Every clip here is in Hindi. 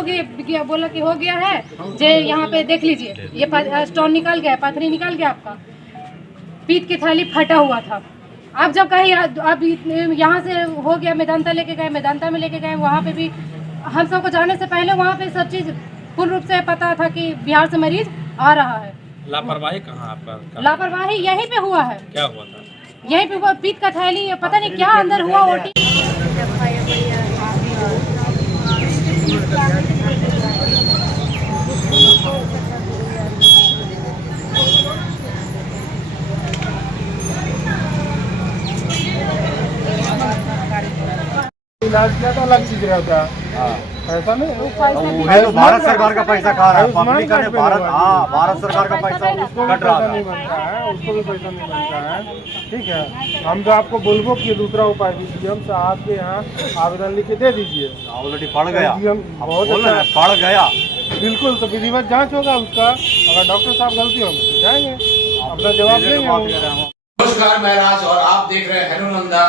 हो गया, बोला कि हो गया है जे यहाँ पे देख लीजिए, ये स्टोन निकल गया, पथरी निकल गया, आपका पीत की थैली फटा हुआ था। आप जब कहीं अब यहाँ से हो गया, मेदांता लेके गए, मेदांता में लेके गए, वहाँ पे भी हम सबको जाने से पहले वहाँ पे सब चीज़ पूर्ण रूप से पता था कि बिहार से मरीज आ रहा है। लापरवाही कहाँ आपका? लापरवाही यहीं पे हुआ है। क्या हुआ था? यहीं पे हुआ, पीत का थैली, पता नहीं क्या अंदर हुआ। ओटी इलाज किया तो अलग चीज रहता है, ऐसा नहीं। वो तो भारत सरकार का पैसा खा रहा है, पब्लिक ने भारत सरकार का पैसा कट रहा नहीं बनता है, उसको भी पैसा नहीं बनता है। ठीक है, हम तो आपको बोलबो कि दूसरा उपाय डीसीएम साहब के यहाँ आवेदन लिख के दे दीजिए। ऑलरेडी पड़ गया, बहुत अच्छा पड़ गया, बिल्कुल। तो विधिवत जांच होगा उसका, अगर डॉक्टर साहब गलती होगी तो जाएंगे, अपना जवाब देंगे। नमस्कार, मैं राज और आप देख रहे हैं हेनुनंदा।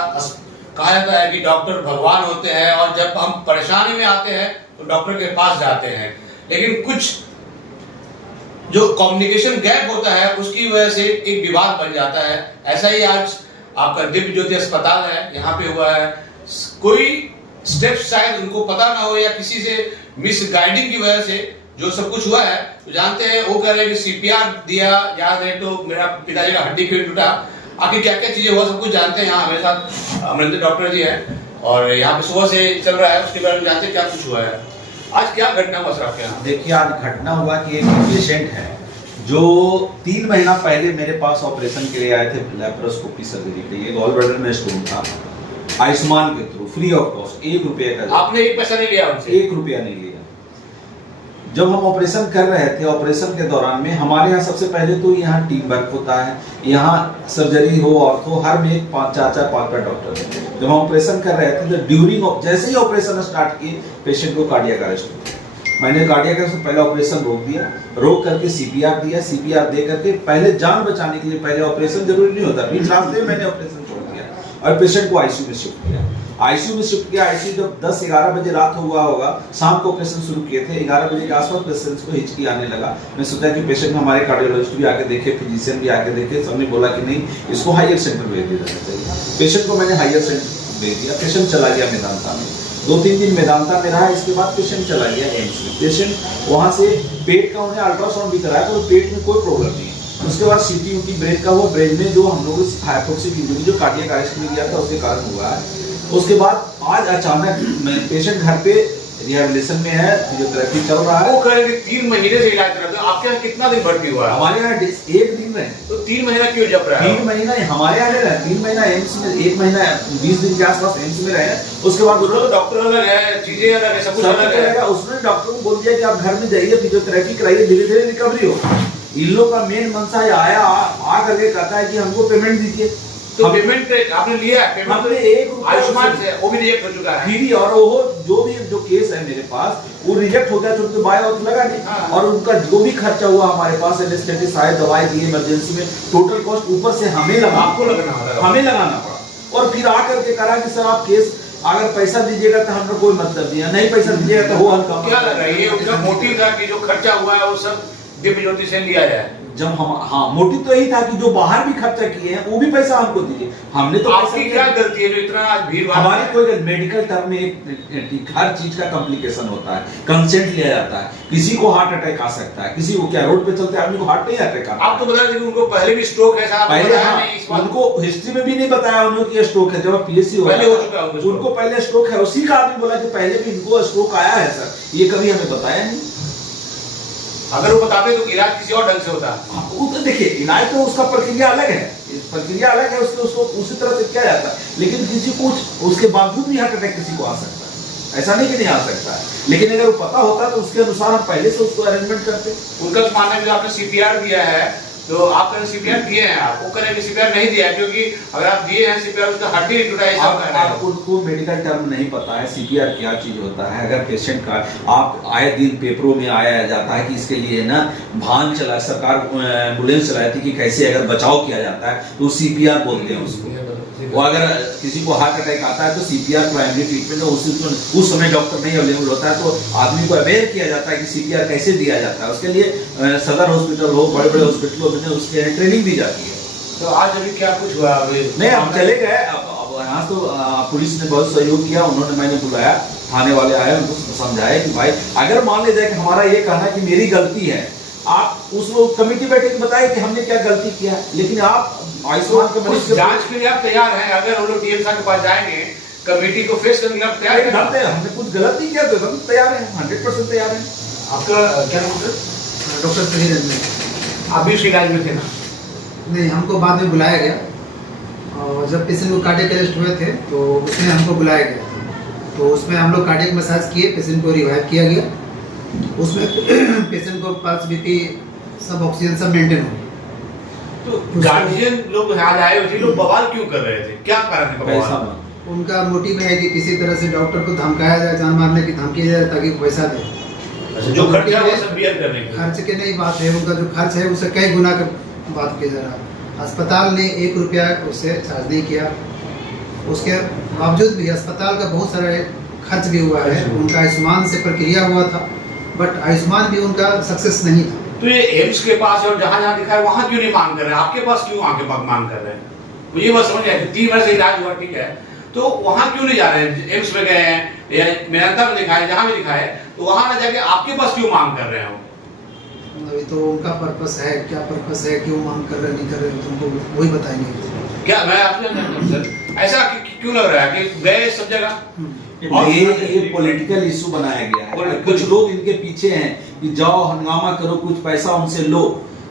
कहा जाता है कि डॉक्टर भगवान होते हैं और जब हम परेशानी में आते हैं तो डॉक्टर के पास जाते हैं, लेकिन कुछ जो कम्युनिकेशन गैप होता है उसकी वजह से एक विवाद बन जाता है। ऐसा ही आज आपका दिव्य ज्योति अस्पताल है, यहाँ पे हुआ है। कोई स्टेप्स शायद उनको पता ना हो या किसी से मिस गाइडिंग की वजह से जो सब कुछ हुआ है, तो जानते हैं वो कह रहे हैं कि सीपीआर दिया, याद है तो मेरा पिताजी का हड्डी फिर टूटा, आखिर क्या क्या चीजें हुआ सब कुछ जानते हैं। यहाँ हमारे साथ अमरिंदर डॉक्टर जी हैं और यहाँ पे सुबह से चल रहा है, उसके बारे में जानते हैं क्या कुछ हुआ है। आज क्या घटना हुआ सर आपके यहाँ? देखिए, आज घटना हुआ कि एक पेशेंट है जो 3 महीना पहले मेरे पास ऑपरेशन के लिए आए थे, लैप्रोस्कोपी सर्जरी के लिए। गॉल ब्लैडर में स्टोन था, आयुष्मान के थ्रू फ्री ऑफ कॉस्ट, 1 रुपये का। आपने एक पैसा नहीं लिया उनसे? 1 रुपया नहीं लिया। जब हम ऑपरेशन कर रहे थे, ऑपरेशन के दौरान में हमारे यहाँ सबसे पहले तो यहाँ टीम वर्क होता है, यहाँ सर्जरी हो और तो हर में 4-4, 5 डॉक्टर हैं। जब हम ऑपरेशन कर रहे थे तो ड्यूरिंग जैसे ही ऑपरेशन स्टार्ट किए, पेशेंट को कार्डियक अरेस्ट हो गया। मैंने कार्डियक अरेस्ट से पहले ऑपरेशन रोक दिया, रोक करके सीपीआर दिया, सीपीआर दे करके पहले जान बचाने के लिए, पहले ऑपरेशन जरूरी नहीं होता, बीच रास्ते में मैंने ऑपरेशन छोड़ दिया और पेशेंट को आईसीयू में शिफ्ट किया। आईसीयू में शिफ्ट किया। आईसीयू जब 10-11 बजे रात हुआ होगा, शाम को ऑपरेशन शुरू किए थे, 11 बजे के आसपास पेशेंट को हिचकी आने लगा। मैं सोचा कि पेशेंट हमारे कार्डियोलॉजिस्ट भी आके देखे, फिजिशियन भी आके देखे। सबने बोला कि नहीं, इसको हायर सेंटर भेज दिया जाना चाहिए। पेशेंट को मैंने हायर सेंटर भेज दिया। पेशेंट चला गया मेदांता में, 2-3 दिन मेदांता में रहा। इसके बाद पेशेंट चला गया एम्स में। पेशेंट वहाँ से पेट का उन्हें अल्ट्रासाउंड भी कराया तो पेट में कोई प्रॉब्लम नहीं है। उसके बाद सीटी यूटी ब्रेन का हुआ, ब्रेन में जो हम लोग हाइपोक्सिक इंजरी जो कार्डियक अरेस्ट में गया था उसके कारण हुआ है। उसके बाद आज अचानक पेशेंट घर पे रिहैबिलिटेशन में है, फिजियोथेरेपी चल रहा है। वो कह रहे 3 महीने से इलाज कर रहे हैं। आपके यहाँ कितना दिन भर्ती हुआ है? हमारे यहाँ 1 दिन रहे। तो 3 महीना क्यों जब रहा है? 3 महीना हमारे यहाँ रहे, 3 महीना एम्स में, 1 महीना 20 दिन के आसपास एम्स में रहे। उसके बाद तो डॉक्टर अलग है, चीजें अलग है, सब कुछ अलग है। उसने डॉक्टर को बोल दिया कि आप घर में जाइए, फिजियोथेरेपी कराइए, धीरे धीरे रिकवरी हो। इन लोग का मेन मनसा आया आ करके कहता है कि हमको पेमेंट दीजिए। तो पेमेंट आपने लिया है? पेमेंट हमने 1 रुपया आयुष्मान से वो भी रिजेक्ट हो चुका है फ्री। और वो जो भी जो केस है मेरे पास वो रिजेक्ट होता है तो उनको बाय आउट लगा नहीं। और उनका जो भी खर्चा हुआ हमारे पास, एनेस्थेटिक आए, दवाई दी, इमरजेंसी में, टोटल कॉस्ट ऊपर से हमें लगा, आपको हमें लगाना पड़ा। और फिर आकर के कहा कि सर आप केस अगर पैसा दीजिएगा तो हमको कोई मतलब नहीं है, नहीं पैसा दीजिएगा तो वो हल्का। क्या लग रहा है ये उनका मोटिव था कि जो खर्चा हुआ है वो सब दिव्य ज्योति से लिया जाए? जब हम मोटिव तो यही था कि जो बाहर भी खर्चा किए हैं वो भी पैसा हमको दीजिए। हमने तो आपकी क्या गलती है जो इतना भीड़? हमारी कोई मेडिकल टर्म में हर चीज का कॉम्प्लिकेशन होता है, कंसेंट लिया जाता है। किसी को हार्ट अटैक आ सकता है, किसी को क्या रोड पे चलते आदमी को हार्ट नहीं अटैक आता। आप तो बता रहे थे उनको पहले भी स्ट्रोक है साहब? पहले उनको हिस्ट्री में भी नहीं बताया उन्होंने कि स्ट्रोक है। जब पीएससी हो चुका है उनको पहले स्ट्रोक है, उसी का आदमी बोला कि पहले भी इनको स्ट्रोक आया है सर, ये कभी हमें बताया नहीं। अगर वो बताते तो इलाज किसी और ढंग से होता। वो तो देखिए, इलाज तो उसका प्रक्रिया अलग है, प्रक्रिया अलग है, उसको उसी तरह से किया जाता है। लेकिन किसी को उसके बावजूद भी हार्ट अटैक किसी को आ सकता है, ऐसा नहीं कि नहीं आ सकता है। लेकिन अगर वो पता होता तो उसके अनुसार हम पहले से उसको अरेंजमेंट करते। उनका तो मानना है जो आपने सीपीआर दिया है तो आप सीपीआर दिए हैं, आप वो करें कि सीपीआर नहीं दिया है, क्योंकि अगर आप दिए हैं सीपीआर उसका हड्डी नहीं टूटा है। आपको मेडिकल टर्म नहीं पता है सीपीआर क्या चीज होता है। अगर पेशेंट का आप आए दिन पेपरों में आया जाता है कि इसके लिए ना भान चला, सरकार एम्बुलेंस चलाई थी कि कैसे अगर बचाव किया जाता है तो सीपीआर बोलते हैं उसको। वो अगर किसी को हार्ट अटैक आता है तो CPR प्राइमरी ट्रीटमेंट उस समय डॉक्टर नहीं अवेलेबल होता है, तो आदमी को अवेयर किया जाता है कि CPR कैसे दिया जाता है। उसके लिए सदर हॉस्पिटल हो, बड़े बड़े हॉस्पिटलों में उसके ट्रेनिंग दी जाती है। तो आज अभी क्या कुछ हुआ? अभी नहीं, अब चले गए। अब यहाँ तो पुलिस ने बहुत सहयोग किया, उन्होंने, मैंने बुलाया, थाने वाले आए, उनको समझाया कि भाई अगर मान ले जाए कि हमारा ये कहना कि मेरी गलती है, आप उस कमेटी बैठे के बताइए कि हमने क्या गलती किया है, लेकिन आप आयुष्मान के मरीज कुछ जांच के लिए आप तैयार हैं? अगर वो लोग डीएम साहब के पास जाएंगे, कमेटी को फेस करने के लिए आप तैयार हैं? हमने कुछ गलत नहीं किया तो हम तैयार हैं, 100% तैयार हैं। आपका क्या नाम है? डॉक्टर सही रंजन। आप भी उस इलाज में थे ना? नहीं, हमको बाद में बुलाया गया, और जब पेशेंट को कार्डियक अरेस्ट हुए थे तो उसमें हमको बुलाया गया, तो उसमें हम लोग कार्डियक मसाज किए, पेशेंट को रिवाइव किया गया। उसमें पेशेंट को पल्स, बीपी, सब ऑक्सीजन सब मेंटेन हो। तो गार्जियन लोग आज आए हुए थे, लोग बवाल क्यों कर रहे थे? क्या कारण है बवाल? उनका मोटिव है कि किसी तरह से डॉक्टर को धमकाया जाए, जान मारने की धमकी जाए ताकि पैसा दे। अच्छा, जो खर्चा है वो सब बियर करने के लिए। खर्च के नहीं बात है, उनका जो खर्च है उससे कई गुना का बात किया जा रहा। अस्पताल ने 1 रुपया उससे चार्ज नहीं किया, उसके बावजूद भी अस्पताल का बहुत सारा खर्च भी हुआ है। उनका आयुष्मान से प्रक्रिया हुआ था, बट आयुष्मान भी उनका सक्सेस नहीं था। तो ये एम्स के पास और जहाँ जहाँ दिखा है वहाँ क्यों नहीं मांग कर रहे हैं? आपके पास क्यों आके मांग कर रहे हैं? मुझे बस समझ आया, 3 महीने से इलाज हुआ, ठीक है, तो वहाँ क्यों नहीं जा रहे हैं? एम्स में गए हैं या मेदांता में दिखाए, जहाँ भी दिखाए, तो वहाँ ना जाके आपके पास क्यों मांग कर रहे हैं? अभी तो उनका पर्पस है, क्या पर्पस है, क्यों मांग कर रहे नहीं कर रहे, तुमको वही बताएंगे। क्या मैं आपसे सर ऐसा क्यों लग रहा है कि गए सब जगह? ये पॉलिटिकल इशू बनाया गया है। कुछ लोग इनके पीछे हैं कि जाओ हंगामा करो, कुछ पैसा उनसे लो।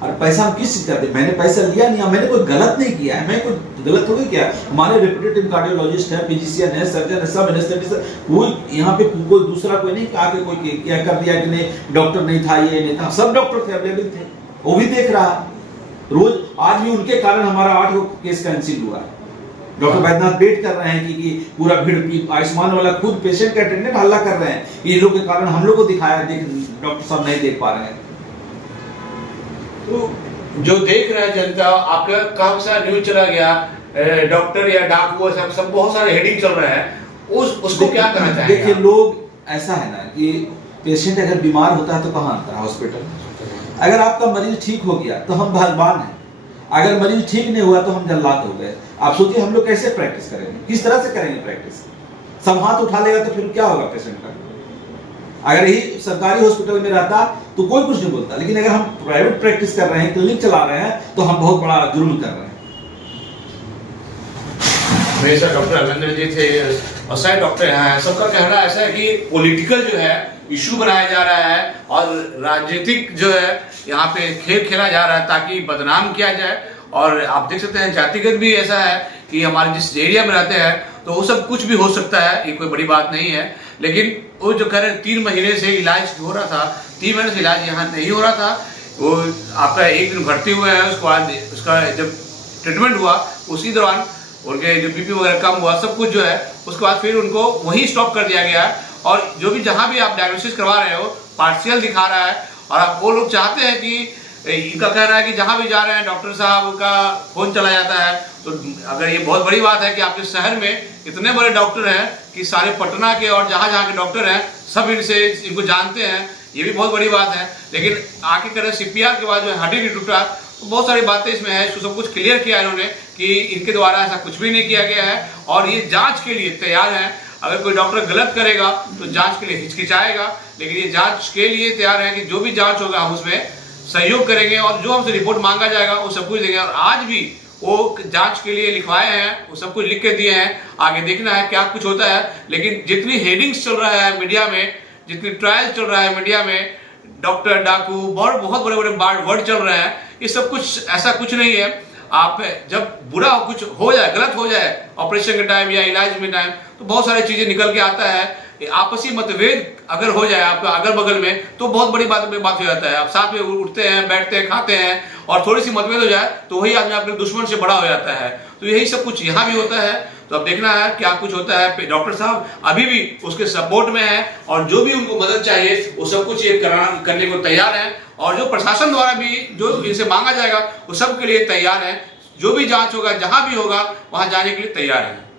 और पैसा हम किस चीज का दे? मैंने पैसा लिया नहीं, मैंने कोई गलत नहीं किया है, मैं कोई गलत थोड़ी किया। हमारे रिप्रेजेंटेटिव कार्डियोलॉजिस्ट है, फिजिशियन है, सर्जन है, सब एनेस्थेटिस्ट, कोई यहाँ पे कोई दूसरा कोई नहीं आके कोई क्या कर दिया कि नहीं डॉक्टर नहीं था, ये नहीं था, सब डॉक्टर थे, अवेलेबल थे, वो भी देख रहा रोज। आज भी उनके कारण हमारा 8 केस कैंसिल हुआ है। डॉक्टर वैद्यनाथ वेट कर रहे हैं कि पूरा भीड़, आयुष्मान वाला खुद पेशेंट के अटेंडेंट हल्ला कर रहे हैं, ये लोग के कारण हम लोग को दिखाया, डॉक्टर साहब नहीं देख पा रहे हैं। तो जो देख रहा है जनता, आपका काफी सारा न्यूज चला गया, डॉक्टर या डाकू सब बहुत सारे हेडिंग चल रहे हैं, उसको क्या कहना चाहेंगे? देखिए, लोग ऐसा है ना कि पेशेंट अगर बीमार होता है तो कहाँ आता है? हॉस्पिटल। अगर आपका मरीज ठीक हो गया तो हम भगवान हैं, अगर मरीज ठीक नहीं हुआ तो हम जल्लाद हो गए। आप सोचिए हम लोग कैसे प्रैक्टिस करेंगे, किस तरह से करेंगे प्रैक्टिस? सब हाथ उठा लेगा तो फिर क्या होगा पेशेंट का? अगर यही सरकारी हॉस्पिटल में रहता तो कोई कुछ नहीं बोलता, लेकिन अगर हम प्राइवेट प्रैक्टिस कर रहे हैं, क्लिनिक चला रहे हैं, तो हम बहुत बड़ा जुर्म कर रहे हैं। हमेशा डॉक्टर अभिनंदन जी थे और सारे डॉक्टर यहाँ हैं। सबका कहना ऐसा है कि पॉलिटिकल जो है इशू बनाया जा रहा है और राजनीतिक जो है यहाँ पे खेल खेला जा रहा है ताकि बदनाम किया जाए। और आप देख सकते हैं जातिगत भी ऐसा है कि हमारे जिस एरिया में रहते हैं तो वो सब कुछ भी हो सकता है, ये कोई बड़ी बात नहीं है। लेकिन वो जो कह रहे हैं 3 महीने से इलाज हो रहा था, 3 महीने से इलाज यहाँ नहीं हो रहा था। वो आपका 1 दिन भर्ती हुए हैं, उसके बाद उसका जब ट्रीटमेंट हुआ उसी दौरान उनके जो बीपी वगैरह कम हुआ, सब कुछ जो है उसके बाद फिर उनको वहीं स्टॉप कर दिया गया है। और जो भी जहाँ भी आप डायग्नोसिस करवा रहे हो पार्शियल दिखा रहा है। और आप वो लोग चाहते हैं कि इनका कहना है कि जहाँ भी जा रहे हैं डॉक्टर साहब का फोन चला जाता है। तो अगर ये बहुत बड़ी बात है कि आपके शहर में इतने बड़े डॉक्टर हैं कि सारे पटना के और जहाँ जहाँ के डॉक्टर हैं सब इनको जानते हैं, ये भी बहुत बड़ी बात है। लेकिन आके करें CPR के बाद जो हड्डी नहीं टूटा, तो बहुत सारी बातें इसमें है, सब कुछ क्लियर किया इन्होंने कि इनके द्वारा ऐसा कुछ भी नहीं किया गया है और ये जांच के लिए तैयार हैं। अगर कोई डॉक्टर गलत करेगा तो जांच के लिए हिचकिचाएगा, लेकिन ये जांच के लिए तैयार है कि जो भी जांच होगा हम उसमें सहयोग करेंगे और जो हमसे रिपोर्ट मांगा जाएगा वो सब कुछ देंगे। और आज भी वो जांच के लिए लिखवाए हैं, वो सब कुछ लिख के दिए हैं, आगे देखना है क्या कुछ होता है। लेकिन जितनी हेडिंग्स चल रहा है मीडिया में, जितनी ट्रायल चल रहा है मीडिया में, डॉक्टर डाकू बहुत बड़े बड़े वर्ड चल रहे हैं, ये सब कुछ ऐसा कुछ नहीं है। आप जब बुरा कुछ हो जाए, गलत हो जाए ऑपरेशन के टाइम या इलाज में टाइम, तो बहुत सारी चीजें निकल के आता है। आपसी मतभेद अगर हो जाए आपका अगल बगल में तो बहुत बड़ी बात हो जाता है। आप साथ में उठते हैं, बैठते हैं, खाते हैं और थोड़ी सी मतभेद हो जाए तो वही आदमी आपके दुश्मन से बड़ा हो जाता है। तो यही सब कुछ यहाँ भी होता है। तो अब देखना है क्या कुछ होता है। डॉक्टर साहब अभी भी उसके सपोर्ट में है और जो भी उनको मदद चाहिए वो सब कुछ ये करने को तैयार है। और जो प्रशासन द्वारा भी जो इनसे मांगा जाएगा वो सब के लिए तैयार है। जो भी जांच होगा, जहां भी होगा, वहां जाने के लिए तैयार हैं।